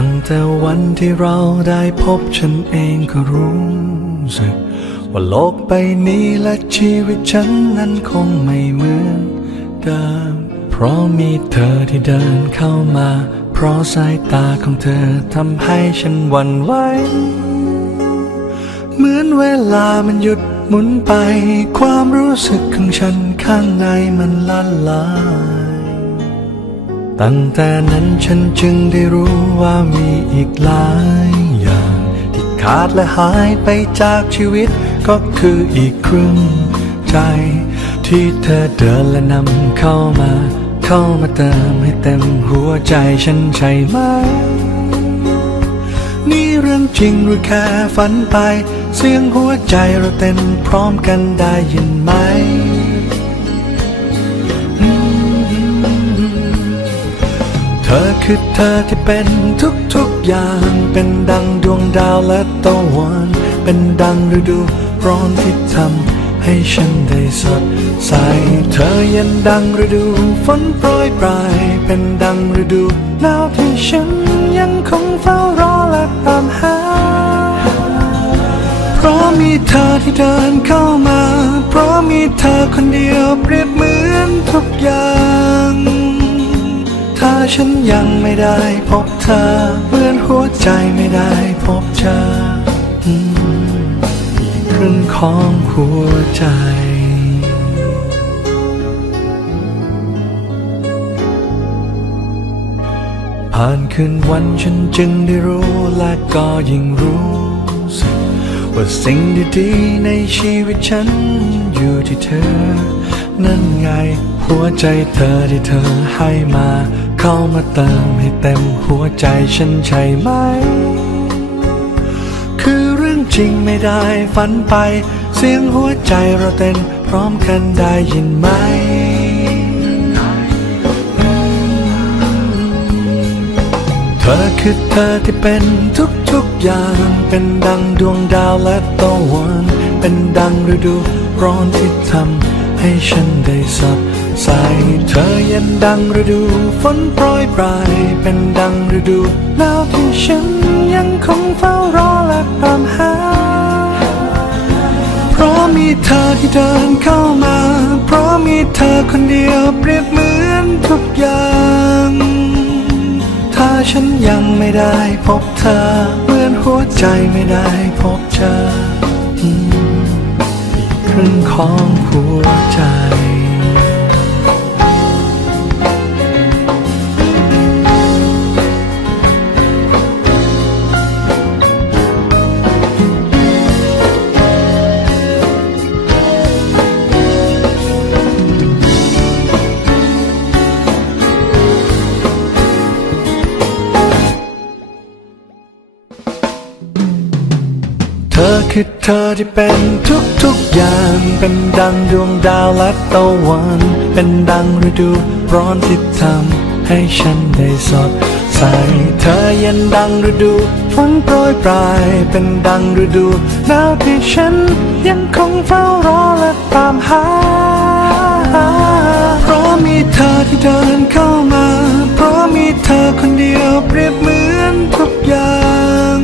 ตั้งแต่วันที่เราได้พบฉันเองก็รู้สึก ว่าโลกใบนี้และชีวิตฉันนั้นคงไม่เหมือนเดิม เพราะมีเธอที่เดินเข้ามา เพราะสายตาของเธอทำให้ฉันหวั่นไหว เหมือนเวลามันหยุดหมุนไป ความรู้สึกของฉันข้างในมันละลาย ตั้งแต่นั้นฉันจึงได้รู้ว่ามีอีกหลายอย่าง ที่ขาดและหายไปจากชีวิตก็คืออีกครึ่งใจ ที่เธอเดินและนำเข้ามา เข้ามาเติมให้เต็มหัวใจฉันใช่ไหม นี่เรื่องจริงหรือแค่ฝันไป เสียงหัวใจเราเต้นพร้อมกันได้ยินไหม ธอคือเธอที่เป็นทุกๆอย่าง เป็นดังดวงดาวและตะวัน เป็นดังฤดูร้อนที่ทำให้ฉันได้สดใส เธอยันดังฤดูฝนโปรยปลาย เป็นดังฤดูหนาวที่ฉันยังคงเฝ้ารอและตามหา เพราะมีเธอที่เดินเข้ามา เพราะมีเธอคนเดียวเปรียบเหมือนทุก ฉันยังไม่ได้พบเธอ เหมือนหัวใจไม่ได้พบเธออีกครึ่งของหัวใจผ่านคืนวันฉันจึงได้รู้และก็ยิ่งรู้สึกว่าสิ่งดีๆในชีวิตฉันอยู่ที่เธอ นั่นไงหัวใจเธอที่เธอให้มา เข้ามาเติมให้เต็มหัวใจฉันใช่ไหม คือเรื่องจริงไม่ได้ฝันไป เสียงหัวใจเราเต้นพร้อมกันได้ยินไหมเธอคือเธอที่เป็นทุกๆอย่าง เป็นดังดวงดาวและตะวัน เป็นดังฤดูร้อนที่ทำให้ฉันได้สด ใส เธอยันดังฤดูฝนโปรยปลายเป็นดังฤดูหนาวที่ฉันยังคงเฝ้ารอและตามหา เพราะมีเธอที่เดินเข้ามา เพราะมีเธอคนเดียวเปรียบเหมือนทุกอย่าง ถ้าฉันยังไม่ได้พบเธอ เหมือนหัวใจไม่ได้พบเธออีกครึ่งของหัวใจ คือเธอที่เป็นทุกๆอย่าง เป็นดังดวงดาวและตะวัน เป็นดังฤดูร้อนที่ทำให้ฉันได้สดใส เธอยันดังฤดูฝนโปรยปลาย เป็นดังฤดูหนาวที่ฉันยังคงเฝ้ารอและตามหา เพราะมีเธอที่เดินเข้ามา เพราะมีเธอคนเดียวเปรียบเหมือนทุกอย่าง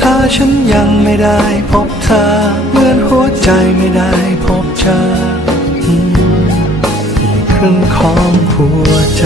ถ้าฉันยัง ไม่ได้พบเธอ เหมือนหัวใจไม่ได้พบเธออีกครึ่งของหัวใจ